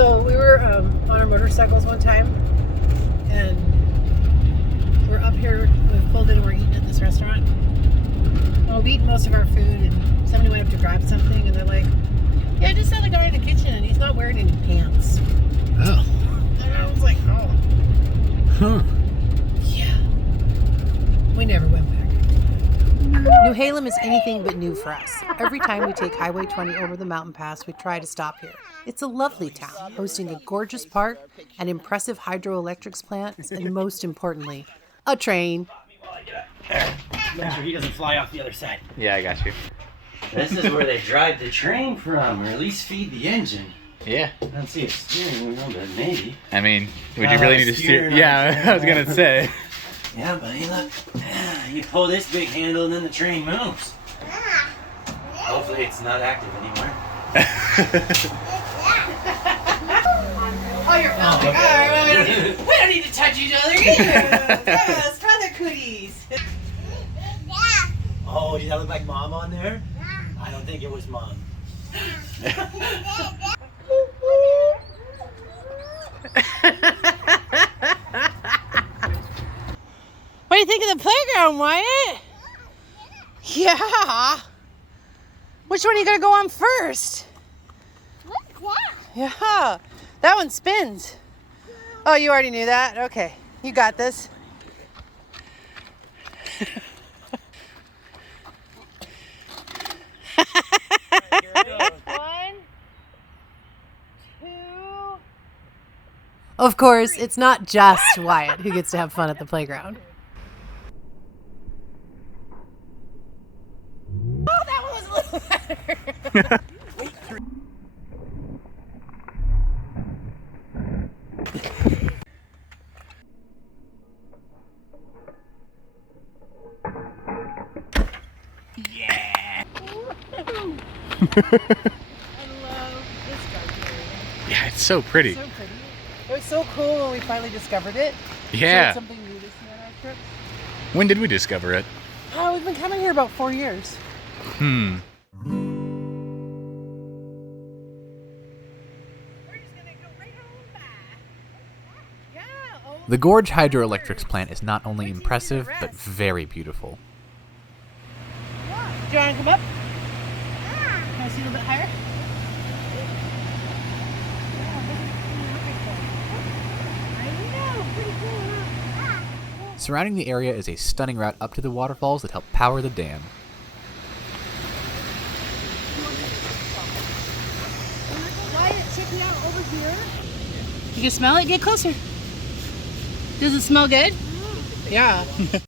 So we were on our motorcycles one time, and we're up here. We pulled in and we're eating at this restaurant. Well, we eat most of our food, and somebody went up to grab something, and they're like, "Yeah, I just saw the guy in the kitchen, and he's not wearing any pants." Oh. And I was like, "Oh, Huh. yeah." We never went back. Newhalem is anything but new for us. Every time we take Highway 20 over the mountain pass, we try to stop here. It's a lovely town, hosting a gorgeous park, an impressive hydroelectric plant, and most importantly, a train. Make sure he doesn't fly off the other side. Yeah, I got you. This is where they drive the train from, or at least feed the engine. Yeah. I don't see a steering wheel, but maybe. I mean, would you really need to steer? Yeah, I was gonna say. Yeah, buddy, look. Yeah, you pull this big handle and then the train moves. Hopefully it's not active anymore. Oh, you're fine. Okay. We don't need to touch each other either. Yes, brother cooties. Oh, does that look like Mom on there? I don't think it was Mom. What do you think of the playground, Wyatt? Yeah. Which one are you going to go on first? What's that? Yeah. That one spins. Oh, you already knew that? Okay. You got this. One, two. Of course, it's not just Wyatt who gets to have fun at the playground. Oh, that one was a little better. Yeah. I love this garden area. Yeah, it's so pretty. So pretty. It was so cool when we finally discovered it. Yeah. Showed something new to see on our trips. When did we discover it? Oh, we've been coming here about 4 years. Hmm. We're just gonna go right home back. Yeah. Oh, The Gorge Hydroelectrics plant is not only impressive, but very beautiful. do you want to come up? Can I see a little bit higher? Surrounding the area is a stunning route up to the waterfalls that help power the dam. You can smell it? Get closer. Does it smell good? Yeah. So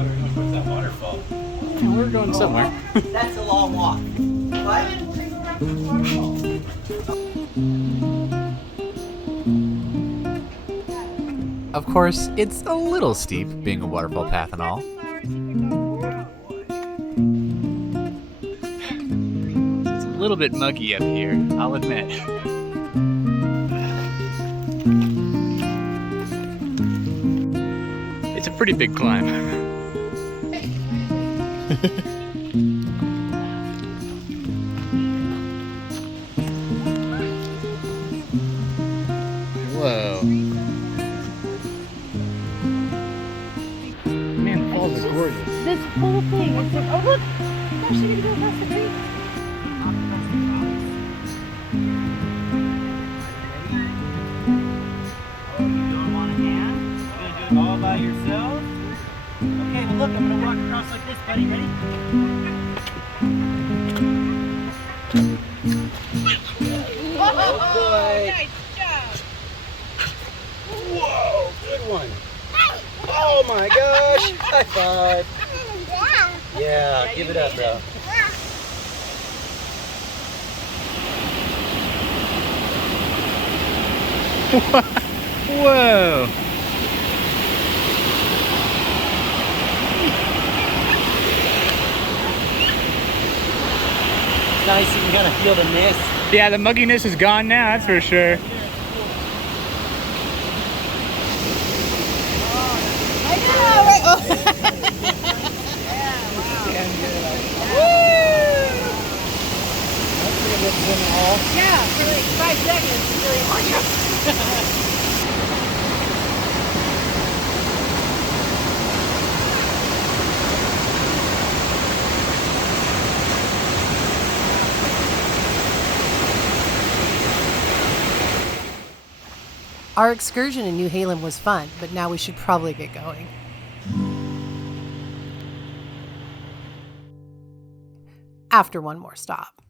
we're going towards that waterfall. We're going somewhere. That's a long walk. What? Of course, it's a little steep, being a waterfall path and all. It's a little bit muggy up here, I'll admit. It's a pretty big climb. Whoa. Man, the falls are gorgeous. This whole thing. It's like, oh look! I'm actually gonna go across the creek. Oh, you don't want a hand? You're going to do it all by yourself? Okay, well look, I'm going to walk across like this, buddy. Ready? Oh boy! Nice job! Whoa, good one. Oh my gosh! High five. Yeah, give it up, bro. Whoa! It's nice you can kind of feel the mist. Yeah, the mugginess is gone now, that's for sure. I know, Okay. Oh. Yeah, for like 5 seconds. It's really hard. Our excursion in Newhalem was fun, but now we should probably get going. After one more stop.